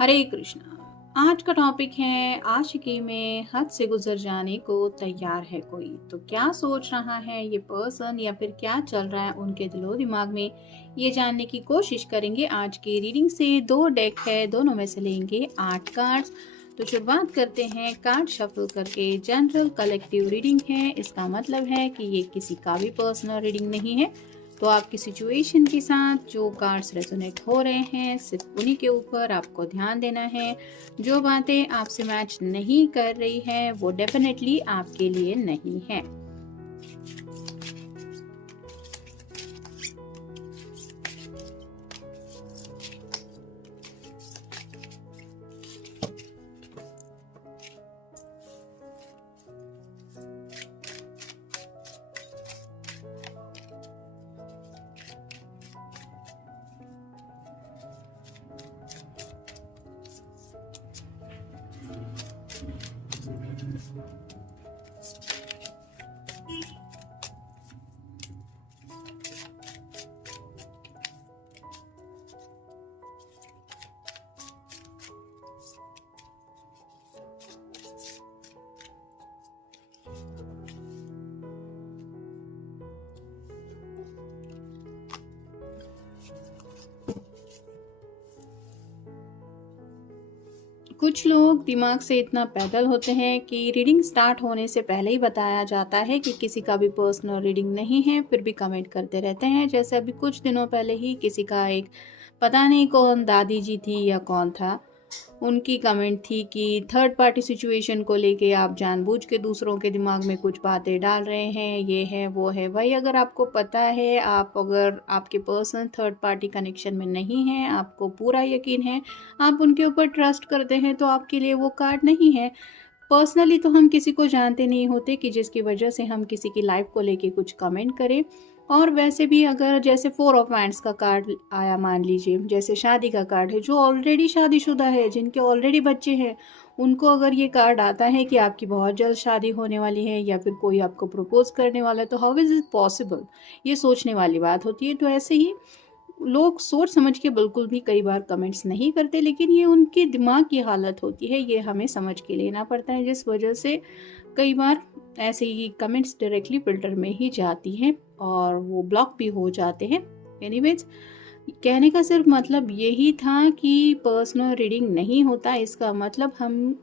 हरे कृष्णा। आज का टॉपिक है आशिकी में हद से गुजर जाने को तैयार है कोई। तो क्या सोच रहा है ये पर्सन या फिर क्या चल रहा है उनके दिलो दिमाग में, ये जानने की कोशिश करेंगे आज की रीडिंग से। दो डेक है, दोनों में से लेंगे 8 कार्ड्स। तो शुरुआत करते हैं कार्ड शफल करके। जनरल कलेक्टिव रीडिंग है, इसका मतलब है कि ये किसी का भी पर्सनल रीडिंग नहीं है। तो आपकी सिचुएशन के साथ जो कार्ड्स रेजोनेट हो रहे हैं सिर्फ उन्हीं के ऊपर आपको ध्यान देना है। जो बातें आपसे मैच नहीं कर रही है वो डेफिनेटली आपके लिए नहीं है। कुछ लोग दिमाग से इतना पैदल होते हैं कि रीडिंग स्टार्ट होने से पहले ही बताया जाता है कि किसी का भी पर्सनल रीडिंग नहीं है, फिर भी कमेंट करते रहते हैं। जैसे अभी कुछ दिनों पहले ही किसी का एक पता नहीं कौन दादी जी थी या कौन था, उनकी कमेंट थी कि थर्ड पार्टी सिचुएशन को लेके आप जानबूझ के दूसरों के दिमाग में कुछ बातें डाल रहे हैं, ये है वो है। भाई अगर आपको पता है, अगर आपके पर्सन थर्ड पार्टी कनेक्शन में नहीं है, आपको पूरा यकीन है, आप उनके ऊपर ट्रस्ट करते हैं, तो आपके लिए वो कार्ड नहीं है। पर्सनली तो हम किसी को जानते नहीं होते कि जिसकी वजह से हम किसी की लाइफ को लेके कुछ कमेंट करें। और वैसे भी अगर जैसे 4 ऑफ वांड्स का कार्ड आया, मान लीजिए जैसे शादी का कार्ड है, जो ऑलरेडी शादीशुदा है, जिनके ऑलरेडी बच्चे हैं, उनको अगर ये कार्ड आता है कि आपकी बहुत जल्द शादी होने वाली है या फिर कोई आपको प्रपोज करने वाला है, तो हाउ इज़ इट पॉसिबल, ये सोचने वाली बात होती है। तो ऐसे ही लोग सोच समझ के बिल्कुल भी कई बार कमेंट्स नहीं करते, लेकिन ये उनके दिमाग की हालत होती है, ये हमें समझ के लेना पड़ता है, जिस वजह से कई बार ऐसे ही कमेंट्स डायरेक्टली फिल्टर में ही जाती हैं और वो ब्लॉक भी हो जाते हैं। एनीवेज, कहने का सिर्फ मतलब यही था कि पर्सनल रीडिंग नहीं होता, इसका मतलब हम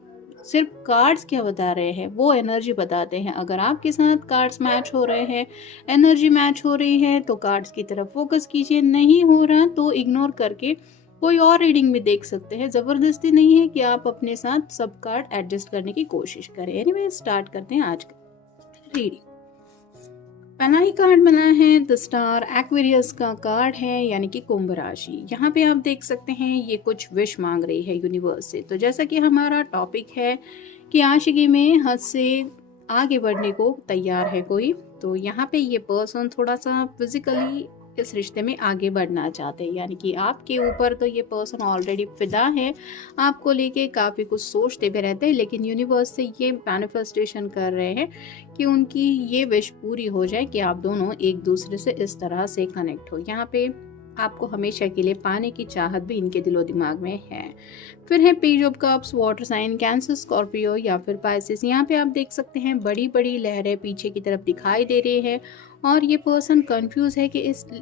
सिर्फ कार्ड्स क्या बता रहे हैं, वो एनर्जी बताते हैं। अगर आपके साथ कार्ड्स मैच हो रहे हैं, एनर्जी मैच हो रही है, तो कार्ड्स की तरफ फोकस कीजिए। नहीं हो रहा तो इग्नोर करके कोई और रीडिंग भी देख सकते हैं। ज़बरदस्ती नहीं है कि आप अपने साथ सब कार्ड एडजस्ट करने की कोशिश करें। एनीवे, स्टार्ट करते हैं आज का रीडिंग। पहला ही कार्ड बना है द स्टार, एक्वेरियस का कार्ड है, यानी कि कुंभ राशि। यहाँ पे आप देख सकते हैं ये कुछ विश मांग रही है यूनिवर्स से। तो जैसा कि हमारा टॉपिक है कि आशिकी में हद से आगे बढ़ने को तैयार है कोई, तो यहाँ पे ये पर्सन थोड़ा सा फिजिकली इस रिश्ते में आगे बढ़ना चाहते हैं, यानी कि आपके ऊपर तो ये पर्सन ऑलरेडी फिदा है, आपको लेके काफ़ी कुछ सोचते भी रहते हैं, लेकिन यूनिवर्स से ये मैनिफेस्टेशन कर रहे हैं कि उनकी ये विश पूरी हो जाए कि आप दोनों एक दूसरे से इस तरह से कनेक्ट हो। यहाँ पे आपको हमेशा के लिए पाने की चाहत भी इनके दिलो दिमाग में है। फिर है page of cups, water sign, Cancer, Scorpio या फिर पाइसिस। यहाँ पे आप देख सकते हैं बड़ी बड़ी लहरें पीछे की तरफ दिखाई दे रही है और ये पर्सन कंफ्यूज है कि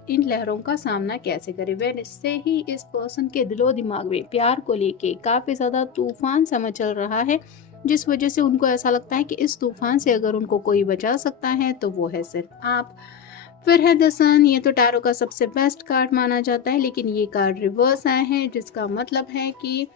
इन लहरों का सामना कैसे करे। वह इससे ही इस पर्सन के दिलो दिमाग में प्यार को लेके काफ़ी ज़्यादा तूफान सा मचल रहा है, जिस वजह से उनको ऐसा लगता है कि इस तूफान से अगर उनको कोई बचा सकता है तो वो है सिर्फ आप। फिर है द सन, ये तो टैरो का सबसे बेस्ट कार्ड माना जाता है, लेकिन ये कार्ड रिवर्स आया है, जिसका मतलब है कि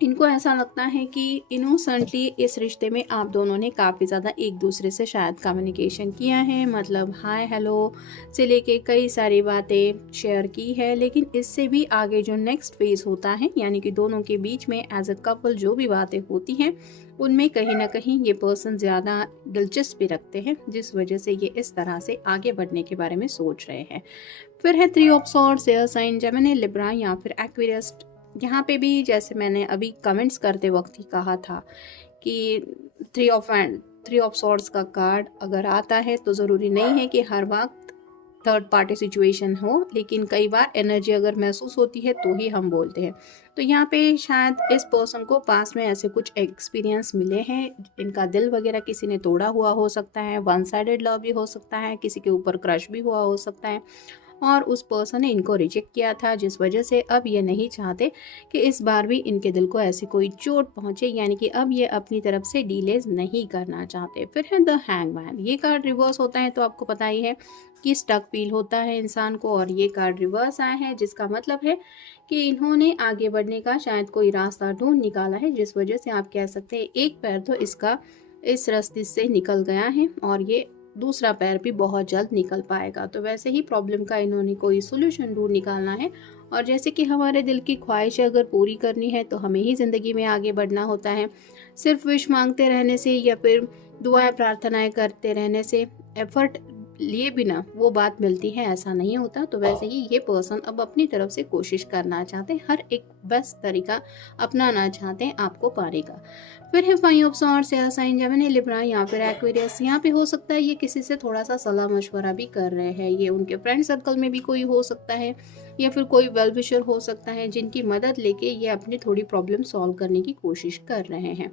इनको ऐसा लगता है कि इनोसेंटली इस रिश्ते में आप दोनों ने काफ़ी ज़्यादा एक दूसरे से शायद कम्युनिकेशन किया है, मतलब हाय हेलो से लेके कई सारी बातें शेयर की है। लेकिन इससे भी आगे जो नेक्स्ट फेज होता है, यानी कि दोनों के बीच में एज अ कपल जो भी बातें होती हैं, उनमें कहीं ना कहीं ये पर्सन ज़्यादा दिलचस्पी रखते हैं, जिस वजह से ये इस तरह से आगे बढ़ने के बारे में सोच रहे हैं। फिर है 3 of swords, air sign, Gemini, Libra या फिर एक्वेरियस। यहाँ पे भी जैसे मैंने अभी कमेंट्स करते वक्त ही कहा था कि 3 ऑफ सॉर्ड्स का कार्ड अगर आता है तो ज़रूरी नहीं है कि हर वक्त थर्ड पार्टी सिचुएशन हो, लेकिन कई बार एनर्जी अगर महसूस होती है तो ही हम बोलते हैं। तो यहाँ पे शायद इस पर्सन को पास में ऐसे कुछ एक्सपीरियंस मिले हैं, इनका दिल वगैरह किसी ने तोड़ा हुआ हो सकता है, वन साइडेड लव भी हो सकता है, किसी के ऊपर क्रश भी हुआ हो सकता है और उस पर्सन ने इनको रिजेक्ट किया था, जिस वजह से अब ये नहीं चाहते कि इस बार भी इनके दिल को ऐसी कोई चोट पहुंचे, यानी कि अब ये अपनी तरफ से डीलेज नहीं करना चाहते। फिर है द हैंगमैन। ये कार्ड रिवर्स होता है तो आपको पता ही है कि स्टक फील होता है इंसान को, और ये कार्ड रिवर्स आया है जिसका मतलब है कि इन्होंने आगे बढ़ने का शायद कोई रास्ता ढूंढ निकाला है, जिस वजह से आप कह सकते हैं एक पैर तो इसका इस रास्ते से निकल गया है और ये दूसरा पैर भी बहुत जल्द निकल पाएगा। तो वैसे ही प्रॉब्लम का इन्होंने कोई सोल्यूशन ढूंढ निकालना है, और जैसे कि हमारे दिल की ख्वाहिशें अगर पूरी करनी है तो हमें ही ज़िंदगी में आगे बढ़ना होता है। सिर्फ विश मांगते रहने से या फिर दुआएं प्रार्थनाएं करते रहने से, एफर्ट लिए बिना वो बात मिलती है ऐसा नहीं होता। तो वैसे ही ये पर्सन अब अपनी तरफ से कोशिश करना चाहते हैं, हर एक बेस्ट तरीका अपनाना चाहते हैं आपको पाने का। फिर है फाइव ऑफ सॉर्ड्स या साइन जेमिनी लिब्रा या फिर एक्वेरियस। यहाँ पे हो सकता है ये किसी से थोड़ा सा सलाह मशवरा भी कर रहे हैं, ये उनके फ्रेंड सर्कल में भी कोई हो सकता है या फिर कोई वेल विशर हो सकता है जिनकी मदद लेके ये अपनी थोड़ी प्रॉब्लम सॉल्व करने की कोशिश कर रहे हैं।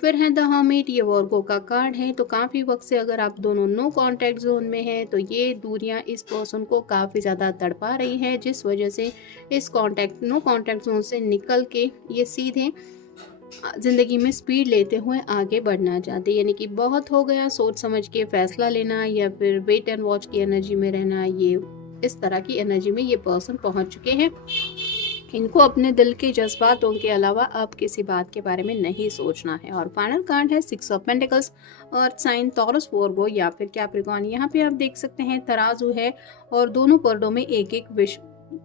फिर है द हर्मिट, ये वर्गो का कार्ड है। तो काफ़ी वक्त से अगर आप दोनों नो कांटेक्ट जोन में हैं तो ये दूरियां इस पर्सन को काफ़ी ज़्यादा तड़पा रही है, जिस वजह से इस नो कांटेक्ट जोन से निकल के ये सीधे ज़िंदगी में स्पीड लेते हुए आगे बढ़ना चाहते, यानी कि बहुत हो गया सोच समझ के फैसला लेना या फिर वेट एंड वॉच की एनर्जी में रहना, ये इस तरह की एनर्जी में ये पर्सन पहुंच चुके हैं। इनको अपने दिल के जज्बातों के अलावा अब किसी बात के बारे में नहीं सोचना है। और फाइनल कार्ड है six of pentacles, earth sign, Taurus, Virgo या फिर कैप्रिकॉर्न। यहाँ पे आप देख सकते हैं तराजू है और दोनों पर्दों में एक एक विश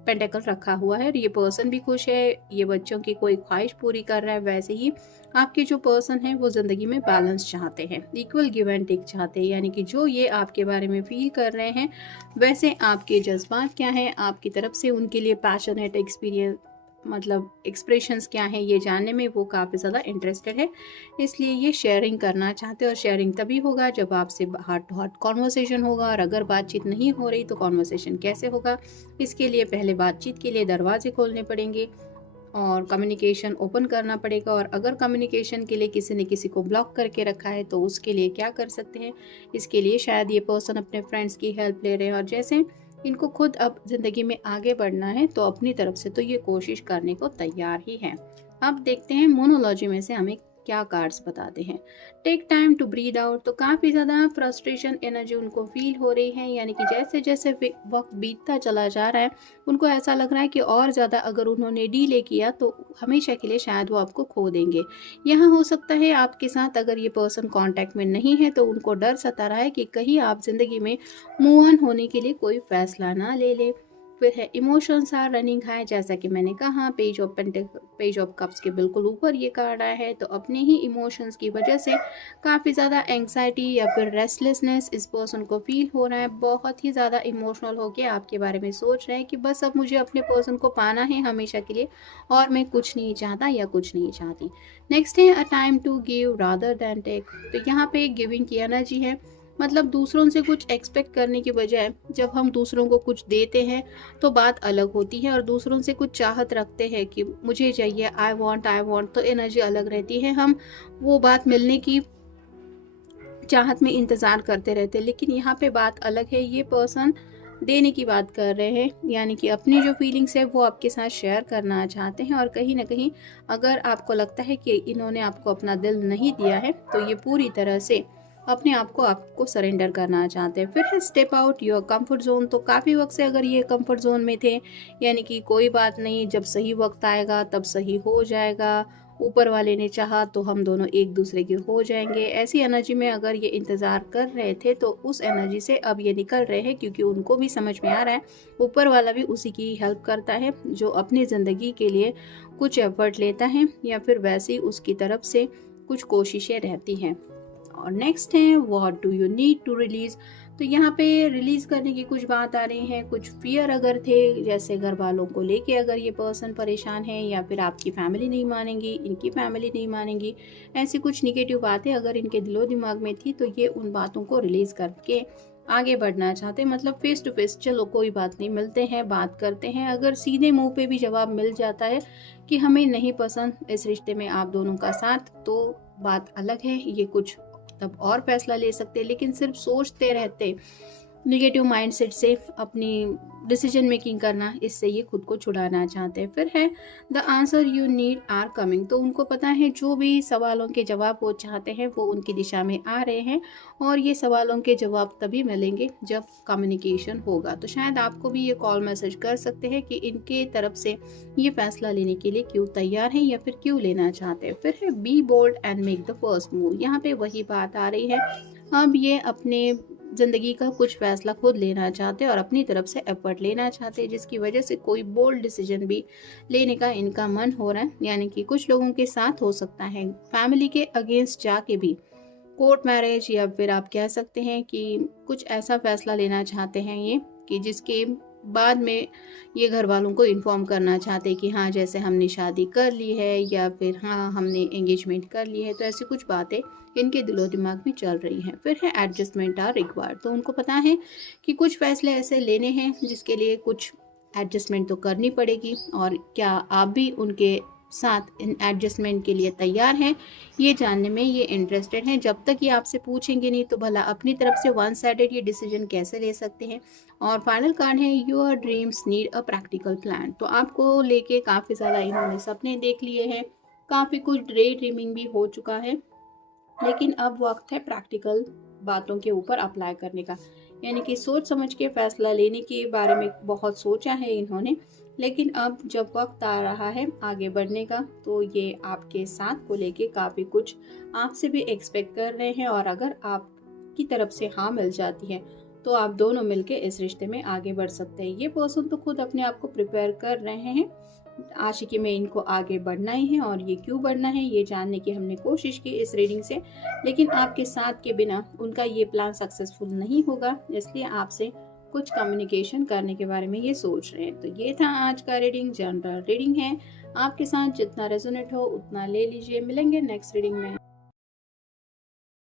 पेंटिकल रखा हुआ है। ये पर्सन भी खुश है, ये बच्चों की कोई ख्वाहिश पूरी कर रहा है। वैसे ही आपके जो पर्सन है वो जिंदगी में बैलेंस चाहते हैं, इक्वल गिव एंड टेक चाहते हैं, यानी कि जो ये आपके बारे में फील कर रहे हैं वैसे आपके जज्बात क्या है, आपकी तरफ से उनके लिए पैशनेट एक्सपीरियंस मतलब एक्सप्रेशंस क्या है, ये जानने में वो काफ़ी ज़्यादा इंटरेस्टेड है। इसलिए ये शेयरिंग करना चाहते हैं, और शेयरिंग तभी होगा जब आपसे हार्ट टू हार्ट कॉन्वर्सेशन होगा। और अगर बातचीत नहीं हो रही तो कॉन्वर्सेशन कैसे होगा, इसके लिए पहले बातचीत के लिए दरवाजे खोलने पड़ेंगे और कम्युनिकेशन ओपन करना पड़ेगा। और अगर कम्युनिकेशन के लिए किसी ने किसी को ब्लॉक करके रखा है तो उसके लिए क्या कर सकते हैं, इसके लिए शायद ये पर्सन अपने फ्रेंड्स की हेल्प ले रहे हैं। और जैसे इनको खुद अब ज़िंदगी में आगे बढ़ना है तो अपनी तरफ से तो ये कोशिश करने को तैयार ही है। अब देखते हैं मोनोलॉजी में से हमें क्या कार्ड्स बताते हैं। Take time to breathe out, तो काफ़ी ज़्यादा फ्रस्ट्रेशन एनर्जी उनको फील हो रही है, यानी कि जैसे जैसे वक्त बीतता चला जा रहा है उनको ऐसा लग रहा है कि और ज़्यादा अगर उन्होंने डीले किया तो हमेशा के लिए शायद वो आपको खो देंगे। यहाँ हो सकता है आपके साथ अगर ये पर्सन कांटेक्ट में नहीं है तो उनको डर सता रहा है कि कहीं आप ज़िंदगी में मूव ऑन होने के लिए कोई फैसला ना ले ले। फिर है इमोशंस आर रनिंग हाई, जैसा कि मैंने कहा पेज ऑफ कप्स के बिल्कुल ऊपर ये कार्ड आया है। तो अपने ही इमोशंस की वजह से काफ़ी ज़्यादा एंग्जाइटी या फिर रेस्टलेसनेस इस पर्सन को फील हो रहा है, बहुत ही ज़्यादा इमोशनल होकर आपके बारे में सोच रहे हैं कि बस अब मुझे अपने पर्सन को पाना है हमेशा के लिए और मैं कुछ नहीं चाहता या कुछ नहीं चाहती। नेक्स्ट है a time to give rather than take, तो यहाँ पे गिविंग की एनर्जी है, मतलब दूसरों से कुछ एक्सपेक्ट करने की बजाय जब हम दूसरों को कुछ देते हैं तो बात अलग होती है, और दूसरों से कुछ चाहत रखते हैं कि मुझे चाहिए, आई वांट, तो एनर्जी अलग रहती है। हम वो बात मिलने की चाहत में इंतज़ार करते रहते हैं, लेकिन यहाँ पे बात अलग है। ये पर्सन देने की बात कर रहे हैं, यानी कि अपनी जो फीलिंग्स है वो आपके साथ शेयर करना चाहते हैं। और कहीं ना कहीं अगर आपको लगता है कि इन्होंने आपको अपना दिल नहीं दिया है तो ये पूरी तरह से अपने आप को आपको सरेंडर करना चाहते हैं। फिर है step out your comfort zone, तो काफ़ी वक्त से अगर ये कंफर्ट जोन में थे, यानी कि कोई बात नहीं, जब सही वक्त आएगा तब सही हो जाएगा, ऊपर वाले ने चाहा तो हम दोनों एक दूसरे के हो जाएंगे, ऐसी एनर्जी में अगर ये इंतज़ार कर रहे थे तो उस एनर्जी से अब ये निकल रहे हैं, क्योंकि उनको भी समझ में आ रहा है ऊपर वाला भी उसी की हेल्प करता है जो अपनी ज़िंदगी के लिए कुछ एफर्ट लेता है या फिर वैसे ही उसकी तरफ से कुछ कोशिशें रहती हैं। और नेक्स्ट है what do you need to release, तो यहाँ पे रिलीज करने की कुछ बात आ रही है। कुछ फियर अगर थे, जैसे घर वालों को लेके अगर ये पर्सन परेशान है, या फिर आपकी फैमिली नहीं मानेंगी, इनकी फैमिली नहीं मानेंगी, ऐसी कुछ निगेटिव बातें अगर इनके दिलो दिमाग में थी तो ये उन बातों को रिलीज करके आगे बढ़ना चाहते हैं, मतलब फेस टू फेस, चलो कोई बात नहीं, मिलते हैं, बात करते हैं। अगर सीधे मुंह पे भी जवाब मिल जाता है कि हमें नहीं पसंद इस रिश्ते में आप दोनों का साथ, तो बात अलग है, ये कुछ तब और फैसला ले सकते हैं। लेकिन सिर्फ सोचते रहते, निगेटिव माइंडसेट से अपनी डिसीजन मेकिंग करना, इससे ये खुद को छुड़ाना चाहते हैं। फिर है the answer you need are coming. तो उनको पता है जो भी सवालों के जवाब वो चाहते हैं वो उनकी दिशा में आ रहे हैं, और ये सवालों के जवाब तभी मिलेंगे जब कम्युनिकेशन होगा। तो शायद आपको भी ये कॉल मैसेज कर सकते हैं कि इनके तरफ से ये फैसला लेने के लिए क्यों तैयार हैं या फिर क्यों लेना चाहते हैं। फिर है be bold and make the first move. यहाँ पे वही बात आ रही है, अब ये अपने ज़िंदगी का कुछ फैसला खुद लेना चाहते हैं और अपनी तरफ से एफर्ट लेना चाहते हैं, जिसकी वजह से कोई बोल्ड डिसीजन भी लेने का इनका मन हो रहा है। यानी कि कुछ लोगों के साथ हो सकता है फैमिली के अगेंस्ट जाके भी कोर्ट मैरिज, या फिर आप कह सकते हैं कि कुछ ऐसा फैसला लेना चाहते हैं ये कि जिसके बाद में ये घर वालों को इन्फॉर्म करना चाहते हैं कि हाँ, जैसे हमने शादी कर ली है या फिर हाँ हमने एंगेजमेंट कर ली है। तो ऐसी कुछ बातें इनके दिलो दिमाग में चल रही हैं। फिर है एडजस्टमेंट आर रिक्वायर्ड। तो उनको पता है कि कुछ फैसले ऐसे लेने हैं जिसके लिए कुछ एडजस्टमेंट तो करनी पड़ेगी, और क्या आप भी उनके साथ इन एडजस्टमेंट के लिए तैयार हैं, ये जानने में ये इंटरेस्टेड हैं। जब तक ये आपसे पूछेंगे नहीं तो भला अपनी तरफ से वन साइडेड ये डिसीजन कैसे ले सकते हैं। और फाइनल कार्ड है your dreams need a practical plan. तो आपको लेके काफ़ी ज़्यादा इन्होंने सपने देख लिए हैं, काफ़ी कुछ डे ड्रीमिंग भी हो चुका है, लेकिन अब वक्त है प्रैक्टिकल बातों के ऊपर अप्लाई करने का। यानी कि सोच समझ के फैसला लेने के बारे में बहुत सोचा है इन्होंने, लेकिन अब जब वक्त आ रहा है आगे बढ़ने का, तो ये आपके साथ को लेके काफ़ी कुछ आपसे भी एक्सपेक्ट कर रहे हैं। और अगर आपकी तरफ से हाँ मिल जाती है तो आप दोनों मिलके इस रिश्ते में आगे बढ़ सकते हैं। ये पर्सन तो खुद अपने आप को प्रिपेयर कर रहे हैं, आशिकी में इनको आगे बढ़ना ही है, और ये क्यों बढ़ना है ये जानने की हमने कोशिश की इस रीडिंग से। लेकिन आपके साथ के बिना उनका ये प्लान सक्सेसफुल नहीं होगा, इसलिए आपसे कुछ कम्युनिकेशन करने के बारे में ये सोच रहे हैं। तो ये था आज का रीडिंग, जनरल रीडिंग है, आपके साथ जितना रेजोनेट हो उतना ले लीजिए। मिलेंगे नेक्स्ट रीडिंग में।